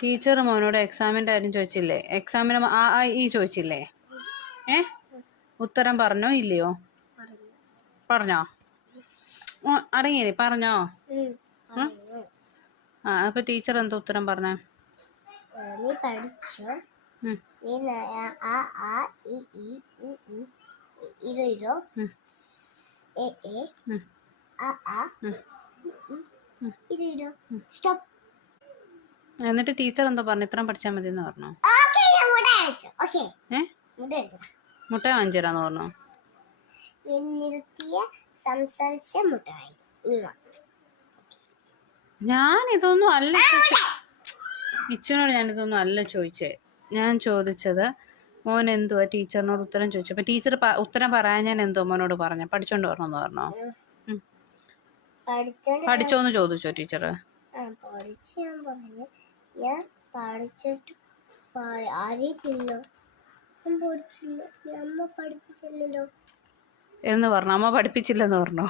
Teacher മോനോട് എക്സാമിൻ്റെ കാര്യം ചോദിച്ചില്ലേ? എക്സാമിന് ഈ ചോദിച്ചില്ലേ? ഉത്തരം പറഞ്ഞോ ഇല്ലയോ? പറഞ്ഞോ? അടങ്ങിയില്ലേ? പറഞ്ഞോ? അപ്പൊ ടീച്ചർ എന്താ ഉത്തരം പറഞ്ഞേ? നീ പഠിച്ചോ, നീ സ്റ്റോപ്പ്. എന്നിട്ട് ടീച്ചർ എന്താ പറഞ്ഞു? ഇത്രയും പഠിച്ചാൽ മതി എന്ന് പറഞ്ഞു. മുട്ട വാങ്ങിച്ചു തരാന്ന് പറഞ്ഞു. ഞാനിതൊന്നും അല്ല ഇച്ചുനോട് ഞാനിതൊന്നും അല്ല ചോദിച്ചേ. ഞാൻ ചോദിച്ചത് മോൻ എന്തുവാ ടീച്ചറിനോട് ഉത്തരം ചോദിച്ചു. അപ്പൊ ടീച്ചർ ഉത്തരം പറയാൻ ഞാൻ എന്തോ മോനോട് പറഞ്ഞു? പഠിച്ചോണ്ട് വരണമെന്ന് പറഞ്ഞോ? പഠിച്ചോന്ന് ചോദിച്ചോ ടീച്ചർ? എന്ന് പറഞ്ഞു. അമ്മ പഠിപ്പിച്ചില്ലെന്ന് പറഞ്ഞോ?